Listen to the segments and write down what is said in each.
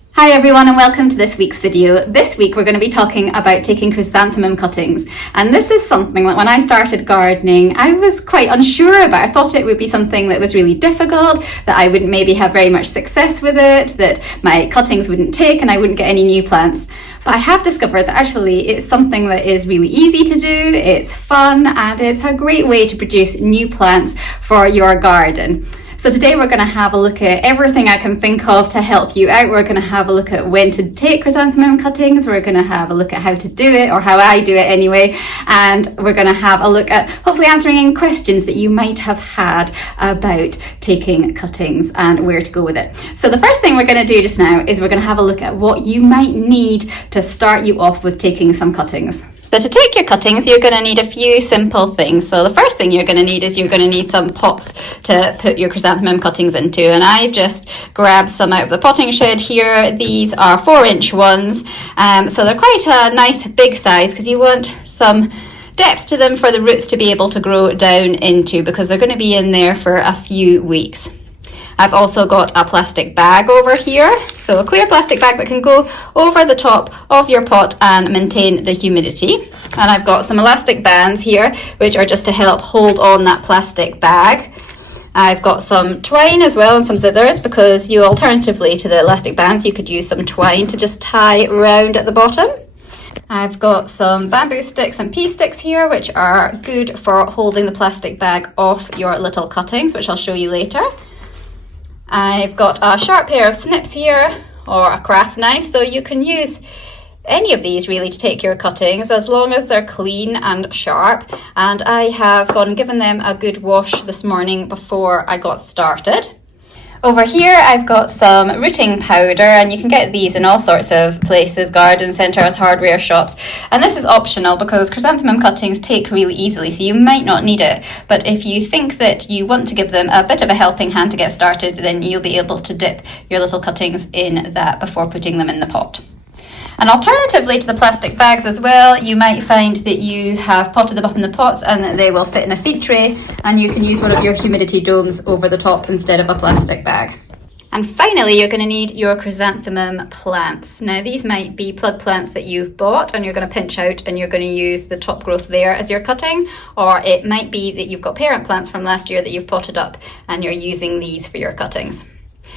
Hi everyone and welcome to this week's video. This week we're going to be talking about taking chrysanthemum cuttings, and this is something that when I started gardening I was quite unsure about. I thought it would be something that was really difficult, that I wouldn't maybe have very much success with it, that my cuttings wouldn't take and I wouldn't get any new plants. But I have discovered that actually it's something that is really easy to do, it's fun, and it's a great way to produce new plants for your garden. So today we're going to have a look at everything I can think of to help you out. We're going to have a look at when to take chrysanthemum cuttings. We're going to have a look at how to do it, or how I do it anyway. And we're going to have a look at hopefully answering any questions that you might have had about taking cuttings and where to go with it. So the first thing we're going to do just now is we're going to have a look at what you might need to start you off with taking some cuttings. So to take your cuttings, you're going to need a few simple things. So the first thing you're going to need is you're going to need some pots to put your chrysanthemum cuttings into. And I've just grabbed some out of the potting shed here. These are 4-inch ones. So they're quite a nice big size because you want some depth to them for the roots to be able to grow down into, because they're going to be in there for a few weeks. I've also got a plastic bag over here, so a clear plastic bag that can go over the top of your pot and maintain the humidity. And I've got some elastic bands here, which are just to help hold on that plastic bag. I've got some twine as well and some scissors, because you alternatively to the elastic bands, you could use some twine to just tie round at the bottom. I've got some bamboo sticks and pea sticks here, which are good for holding the plastic bag off your little cuttings, which I'll show you later. I've got a sharp pair of snips here, or a craft knife, so you can use any of these really to take your cuttings as long as they're clean and sharp. And I have gone and given them a good wash this morning before I got started. Over here I've got some rooting powder, and you can get these in all sorts of places, garden centres, hardware shops, and this is optional because chrysanthemum cuttings take really easily, so you might not need it, but if you think that you want to give them a bit of a helping hand to get started, then you'll be able to dip your little cuttings in that before putting them in the pot. And alternatively to the plastic bags as well, you might find that you have potted them up in the pots and that they will fit in a seed tray, and you can use one of your humidity domes over the top instead of a plastic bag. And finally, you're going to need your chrysanthemum plants. Now these might be plug plants that you've bought and you're going to pinch out and you're going to use the top growth there as your cutting, or it might be that you've got parent plants from last year that you've potted up and you're using these for your cuttings.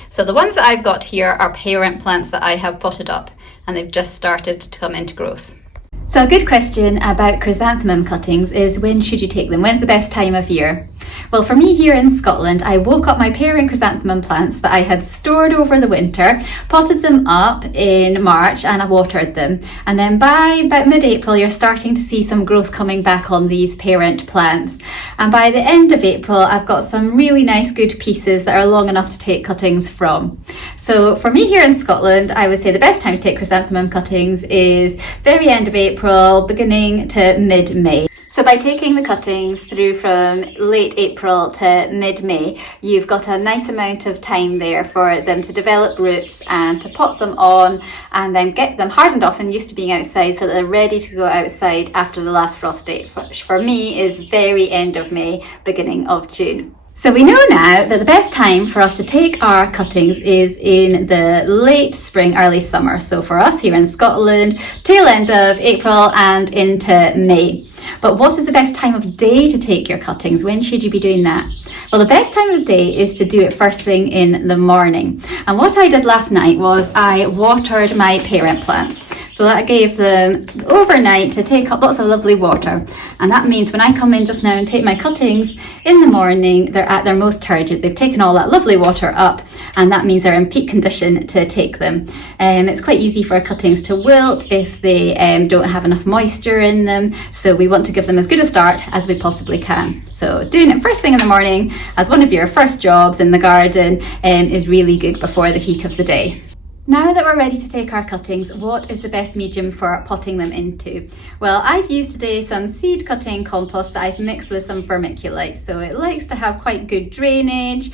So the ones that I've got here are parent plants that I have potted up, and they've just started to come into growth. So a good question about chrysanthemum cuttings is, when should you take them? When's the best time of year? Well, for me here in Scotland, I woke up my parent chrysanthemum plants that I had stored over the winter, potted them up in March, and I watered them. And then by about mid-April, you're starting to see some growth coming back on these parent plants. And by the end of April, I've got some really nice good pieces that are long enough to take cuttings from. So for me here in Scotland, I would say the best time to take chrysanthemum cuttings is very end of April, beginning to mid-May. So by taking the cuttings through from late April to mid-May, you've got a nice amount of time there for them to develop roots and to pot them on and then get them hardened off and used to being outside so that they're ready to go outside after the last frost date, which for me is very end of May, beginning of June. So we know now that the best time for us to take our cuttings is in the late spring, early summer. So for us here in Scotland, tail end of April and into May. But what is the best time of day to take your cuttings? When should you be doing that? Well, the best time of day is to do it first thing in the morning. And what I did last night was I watered my parent plants. So that gave them overnight to take up lots of lovely water. And that means when I come in just now and take my cuttings in the morning, they're at their most turgid. They've taken all that lovely water up, and that means they're in peak condition to take them. It's quite easy for cuttings to wilt if they don't have enough moisture in them. So we want to give them as good a start as we possibly can. So doing it first thing in the morning as one of your first jobs in the garden is really good before the heat of the day. Now that we're ready to take our cuttings, what is the best medium for potting them into? Well, I've used today some seed cutting compost that I've mixed with some vermiculite. So it likes to have quite good drainage,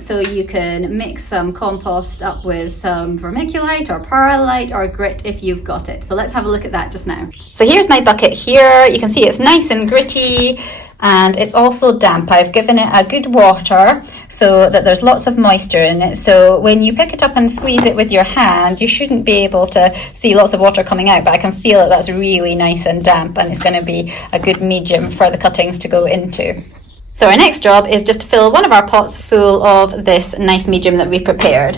so you can mix some compost up with some vermiculite or perlite or grit if you've got it. So let's have a look at that just now. So here's my bucket here. You can see it's nice and gritty. and it's also damp. I've given it a good water so that there's lots of moisture in it. So when you pick it up and squeeze it with your hand, you shouldn't be able to see lots of water coming out, but I can feel that that's really nice and damp, and it's going to be a good medium for the cuttings to go into. So our next job is just to fill one of our pots full of this nice medium that we've prepared.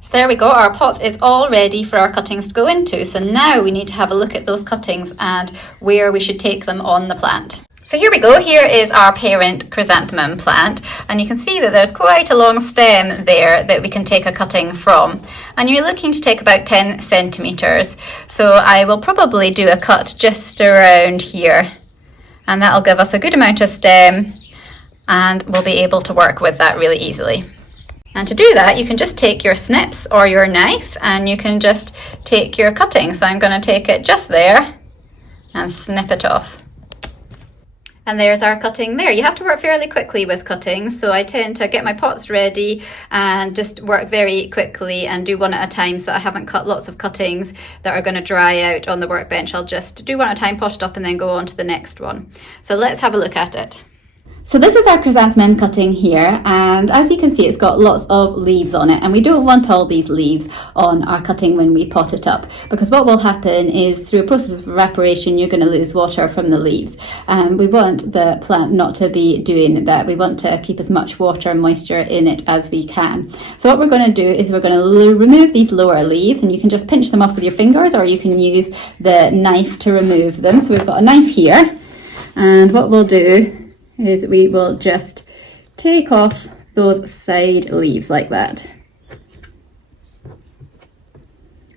So there we go, our pot is all ready for our cuttings to go into. So now we need to have a look at those cuttings and where we should take them on the plant. So here we go, here is our parent chrysanthemum plant, and you can see that there's quite a long stem there that we can take a cutting from. And you're looking to take about 10 centimetres. So I will probably do a cut just around here, and that'll give us a good amount of stem, and we'll be able to work with that really easily. And to do that, you can just take your snips or your knife and you can just take your cutting. So I'm going to take it just there and snip it off. And there's our cutting there. You have to work fairly quickly with cutting, so I tend to get my pots ready and just work very quickly and do one at a time, so I haven't cut lots of cuttings that are going to dry out on the workbench. I'll just do one at a time, pot it up, and then go on to the next one. So let's have a look at it. So this is our chrysanthemum cutting here, and as you can see, it's got lots of leaves on it, and we don't want all these leaves on our cutting when we pot it up, because what will happen is through a process of evaporation you're going to lose water from the leaves. We want the plant not to be doing that. We want to keep as much water and moisture in it as we can. So what we're going to do is we're going to remove these lower leaves, and you can just pinch them off with your fingers, or you can use the knife to remove them. So we've got a knife here, and what we'll do is we will just take off those side leaves like that.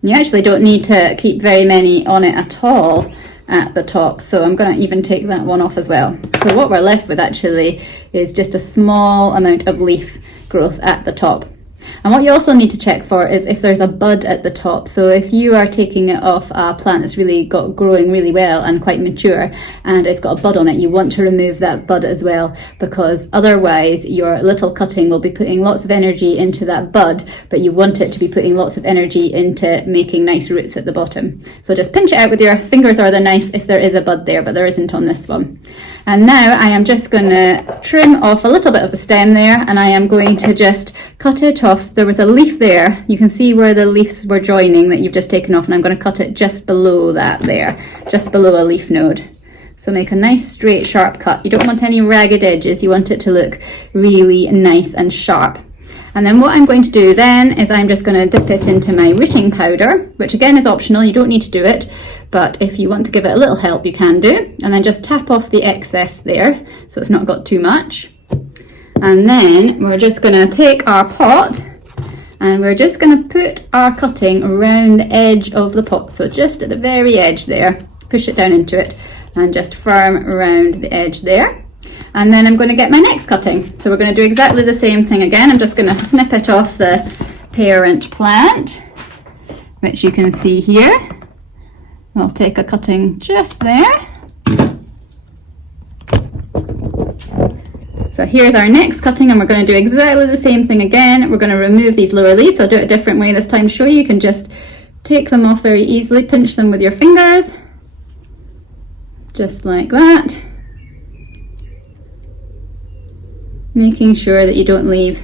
You actually don't need to keep very many on it at all at the top, so I'm going to even take that one off as well. So what we're left with actually is just a small amount of leaf growth at the top. And what you also need to check for is if there's a bud at the top. So if you are taking it off a plant that's really got growing really well and quite mature and it's got a bud on it, you want to remove that bud as well, because otherwise your little cutting will be putting lots of energy into that bud, but you want it to be putting lots of energy into making nice roots at the bottom. So just pinch it out with your fingers or the knife if there is a bud there, but there isn't on this one. And now I am just going to trim off a little bit of the stem there, and I am going to just cut it off. There was a leaf there. You can see where the leaves were joining that you've just taken off, and I'm going to cut it just below that there, just below a leaf node. So make a nice straight sharp cut. You don't want any ragged edges. You want it to look really nice and sharp. And then what I'm going to do then is I'm just going to dip it into my rooting powder, which again is optional. You don't need to do it, but if you want to give it a little help, you can do. And then just tap off the excess there, so it's not got too much. And then we're just going to take our pot and we're just going to put our cutting around the edge of the pot. So just at the very edge there, push it down into it and just firm around the edge there. And then I'm going to get my next cutting. So we're going to do exactly the same thing again. I'm just going to snip it off the parent plant, which you can see here. I'll take a cutting just there. So here's our next cutting, and we're going to do exactly the same thing again. We're going to remove these lower leaves, so I'll do it a different way this time to show you. You can just take them off very easily, pinch them with your fingers, just like that. Making sure that you don't leave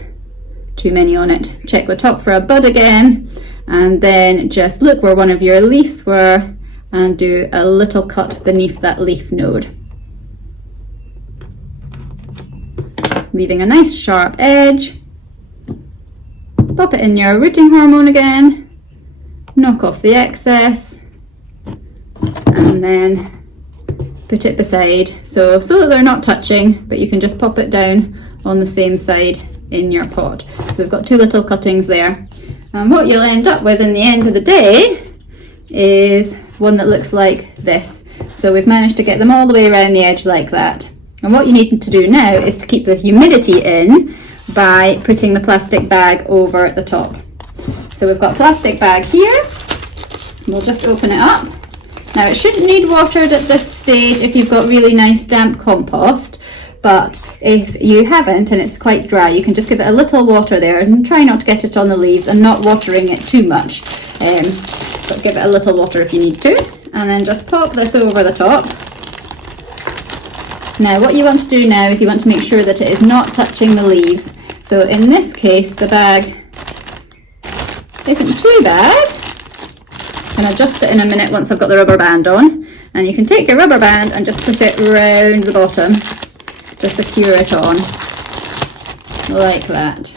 too many on it. Check the top for a bud again, and then just look where one of your leaves were and do a little cut beneath that leaf node, leaving a nice sharp edge. Pop it in your rooting hormone again, knock off the excess, and then put it beside, so that they're not touching, but you can just pop it down on the same side in your pot. So we've got two little cuttings there, and what you'll end up with in the end of the day is one that looks like this. So we've managed to get them all the way around the edge like that. And what you need to do now is to keep the humidity in by putting the plastic bag over the top. So we've got a plastic bag here. We'll just open it up. Now it shouldn't need watered at this stage if you've got really nice damp compost, but if you haven't and it's quite dry, you can just give it a little water there and try not to get it on the leaves and not watering it too much. but give it a little water if you need to, and then just pop this over the top. Now what you want to do now is you want to make sure that it is not touching the leaves. So in this case the bag isn't too bad. I can adjust it in a minute once I've got the rubber band on, and you can take your rubber band and just put it round the bottom to secure it on like that,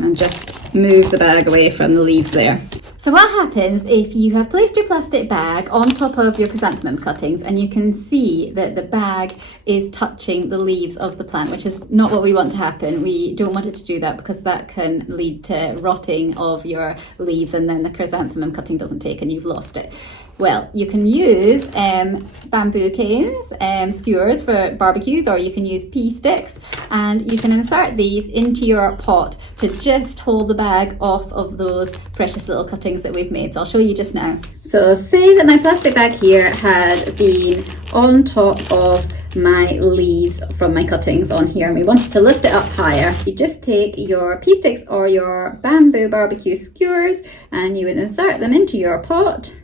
and just move the bag away from the leaves there. So what happens if you have placed your plastic bag on top of your chrysanthemum cuttings and you can see that the bag is touching the leaves of the plant, which is not what we want to happen. We don't want it to do that because that can lead to rotting of your leaves and then the chrysanthemum cutting doesn't take and you've lost it. Well, you can use bamboo canes, skewers for barbecues, or you can use pea sticks, and you can insert these into your pot to just hold the bag off of those precious little cuttings that we've made. So I'll show you just now. So say that my plastic bag here had been on top of my leaves from my cuttings on here, and we wanted to lift it up higher. You just take your pea sticks or your bamboo barbecue skewers and you would insert them into your pot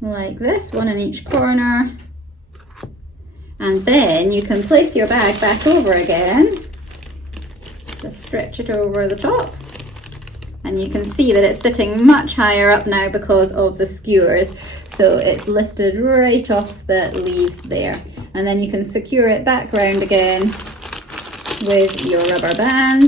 like this, one in each corner, and then you can place your bag back over again, just stretch it over the top, and you can see that it's sitting much higher up now because of the skewers, so it's lifted right off the leaves there, and then you can secure it back round again with your rubber band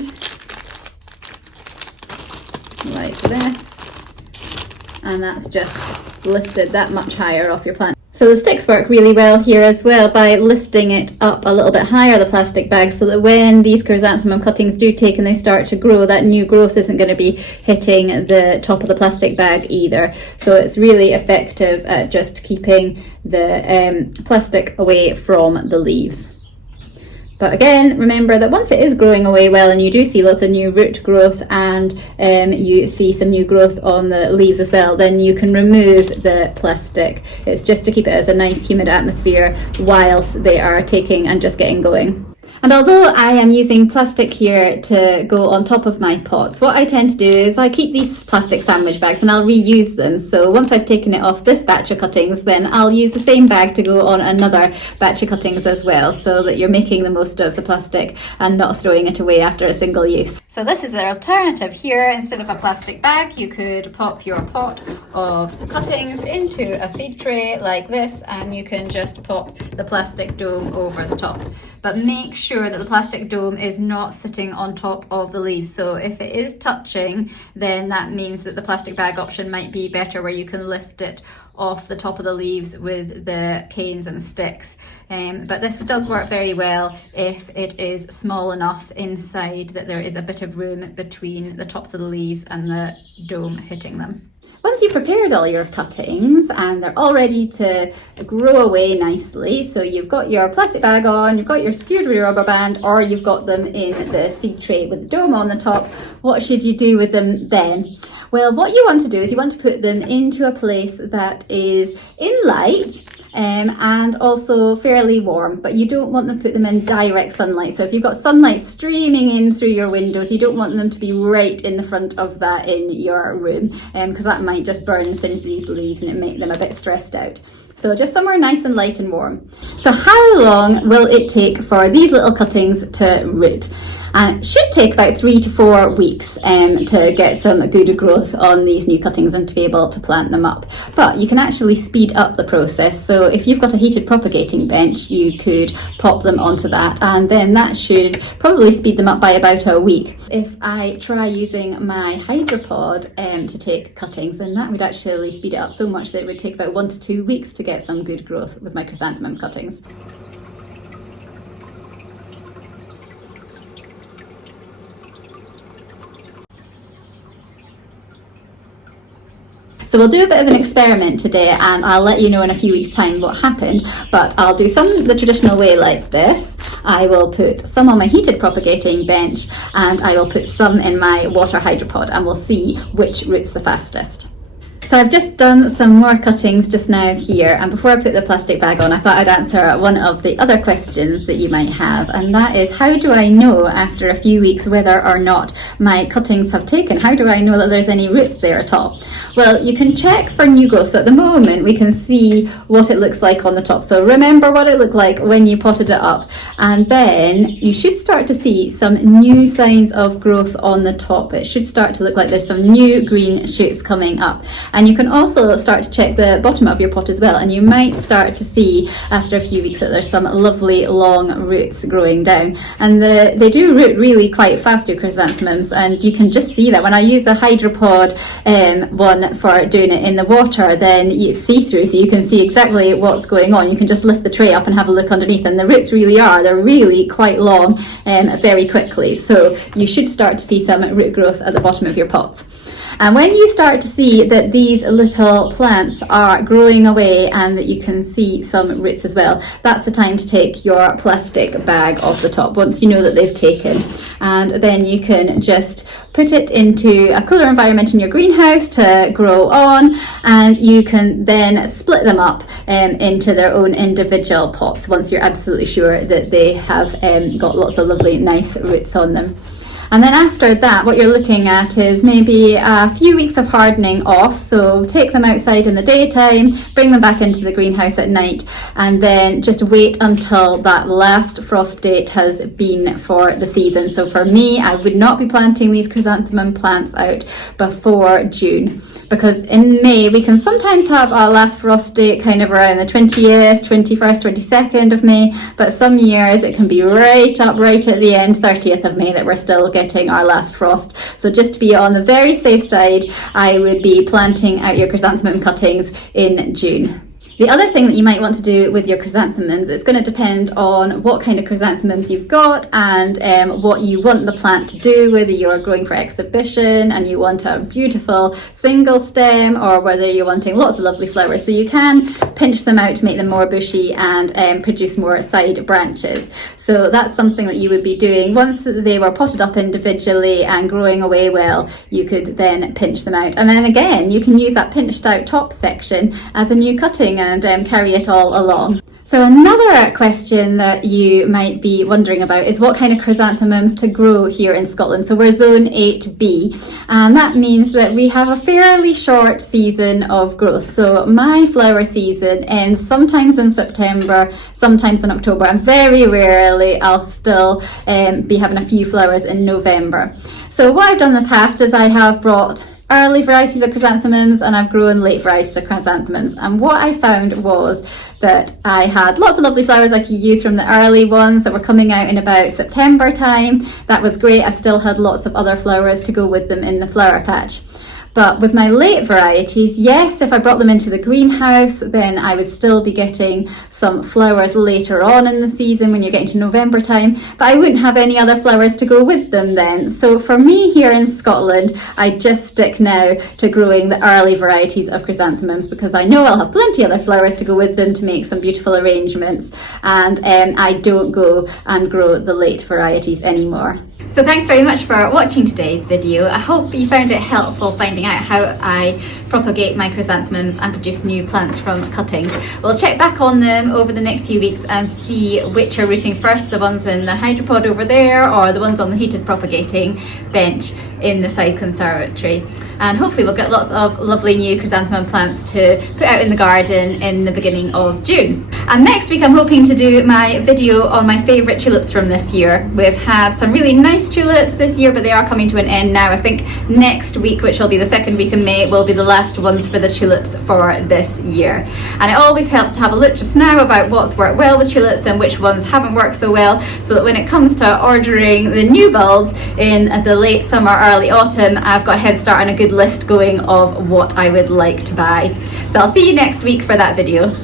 like this, and that's just lifted that much higher off your plant. So the sticks work really well here as well by lifting it up a little bit higher, the plastic bag, so that when these chrysanthemum cuttings do take and they start to grow, that new growth isn't going to be hitting the top of the plastic bag either. So it's really effective at just keeping the plastic away from the leaves. But again, remember that once it is growing away well and you do see lots of new root growth and you see some new growth on the leaves as well, then you can remove the plastic. It's just to keep it as a nice humid atmosphere whilst they are taking and just getting going. And although I am using plastic here to go on top of my pots, what I tend to do is I keep these plastic sandwich bags and I'll reuse them. So once I've taken it off this batch of cuttings, then I'll use the same bag to go on another batch of cuttings as well, so that you're making the most of the plastic and not throwing it away after a single use. So this is the alternative here. Instead of a plastic bag, you could pop your pot of cuttings into a seed tray like this, and you can just pop the plastic dome over the top. But make sure that the plastic dome is not sitting on top of the leaves. So if it is touching, then that means that the plastic bag option might be better, where you can lift it off the top of the leaves with the canes and sticks. But this does work very well if it is small enough inside that there is a bit of room between the tops of the leaves and the dome hitting them. Once you've prepared all your cuttings and they're all ready to grow away nicely, so you've got your plastic bag on, you've got your skewered with your rubber band, or you've got them in the seed tray with the dome on the top, what should you do with them then? Well, what you want to do is you want to put them into a place that is in light and also fairly warm, but you don't want them to put them in direct sunlight. So if you've got sunlight streaming in through your windows, you don't want them to be right in the front of that in your room, because that might just burn and singe these leaves and it make them a bit stressed out. So just somewhere nice and light and warm. So how long will it take for these little cuttings to root? It should take about 3 to 4 weeks to get some good growth on these new cuttings and to be able to plant them up. But you can actually speed up the process. So if you've got a heated propagating bench, you could pop them onto that, and then that should probably speed them up by about a week. If I try using my hydropod to take cuttings, then that would actually speed it up so much that it would take about 1 to 2 weeks to get some good growth with my chrysanthemum cuttings. So we'll do a bit of an experiment today, and I'll let you know in a few weeks' time what happened, but I'll do some the traditional way like this. I will put some on my heated propagating bench and I will put some in my water hydropod, and we'll see which roots the fastest. So I've just done some more cuttings just now here, and before I put the plastic bag on, I thought I'd answer one of the other questions that you might have, and that is, how do I know after a few weeks whether or not my cuttings have taken? How do I know that there's any roots there at all? Well, you can check for new growth. So at the moment we can see what it looks like on the top. So remember what it looked like when you potted it up, and then you should start to see some new signs of growth on the top. It should start to look like there's some new green shoots coming up. And you can also start to check the bottom of your pot as well, and you might start to see after a few weeks that there's some lovely long roots growing down. And they do root really quite fast, your chrysanthemums, and you can just see that. When I use the hydropod one for doing it in the water, then it's see-through, so you can see exactly what's going on. You can just lift the tray up and have a look underneath, and the roots they're really quite long very quickly. So you should start to see some root growth at the bottom of your pots. And when you start to see that these little plants are growing away and that you can see some roots as well, that's the time to take your plastic bag off the top once you know that they've taken. And then you can just put it into a cooler environment in your greenhouse to grow on, and you can then split them up into their own individual pots once you're absolutely sure that they have got lots of lovely nice roots on them. And then after that, what you're looking at is maybe a few weeks of hardening off. So take them outside in the daytime, bring them back into the greenhouse at night, and then just wait until that last frost date has been for the season. So for me, I would not be planting these chrysanthemum plants out before June, because in May we can sometimes have our last frost date kind of around the 20th, 21st, 22nd of May, but some years it can be right at the end, 30th of May, that we're still getting our last frost. So just to be on the very safe side, I would be planting out your chrysanthemum cuttings in June. The other thing that you might want to do with your chrysanthemums, it's going to depend on what kind of chrysanthemums you've got and what you want the plant to do, whether you're growing for exhibition and you want a beautiful single stem, or whether you're wanting lots of lovely flowers. So you can pinch them out to make them more bushy and produce more side branches. So that's something that you would be doing. Once they were potted up individually and growing away well, you could then pinch them out. And then again, you can use that pinched out top section as a new cutting and carry it all along. So another question that you might be wondering about is what kind of chrysanthemums to grow here in Scotland. So we're zone 8B, and that means that we have a fairly short season of growth. So my flower season ends sometimes in September, sometimes in October, and very rarely I'll still be having a few flowers in November. So what I've done in the past is I have brought early varieties of chrysanthemums and I've grown late varieties of chrysanthemums, and what I found was that I had lots of lovely flowers I could use from the early ones that were coming out in about September time. That was great. I still had lots of other flowers to go with them in the flower patch. But with my late varieties, yes, if I brought them into the greenhouse, then I would still be getting some flowers later on in the season when you're getting to November time, but I wouldn't have any other flowers to go with them then. So for me here in Scotland, I just stick now to growing the early varieties of chrysanthemums, because I know I'll have plenty of other flowers to go with them to make some beautiful arrangements, and I don't go and grow the late varieties anymore. So thanks very much for watching today's video. I hope you found it helpful finding out how I propagate my chrysanthemums and produce new plants from cuttings. We'll check back on them over the next few weeks and see which are rooting first, the ones in the hydropod over there or the ones on the heated propagating bench in the side conservatory. And hopefully we'll get lots of lovely new chrysanthemum plants to put out in the garden in the beginning of June. And next week I'm hoping to do my video on my favourite tulips from this year. We've had some really nice tulips this year, but they are coming to an end now. I think next week, which will be the second week in May, will be the last ones for the tulips for this year. And it always helps to have a look just now about what's worked well with tulips and which ones haven't worked so well, so that when it comes to ordering the new bulbs in the late summer, early autumn, I've got a head start and a good list going of what I would like to buy. So I'll see you next week for that video.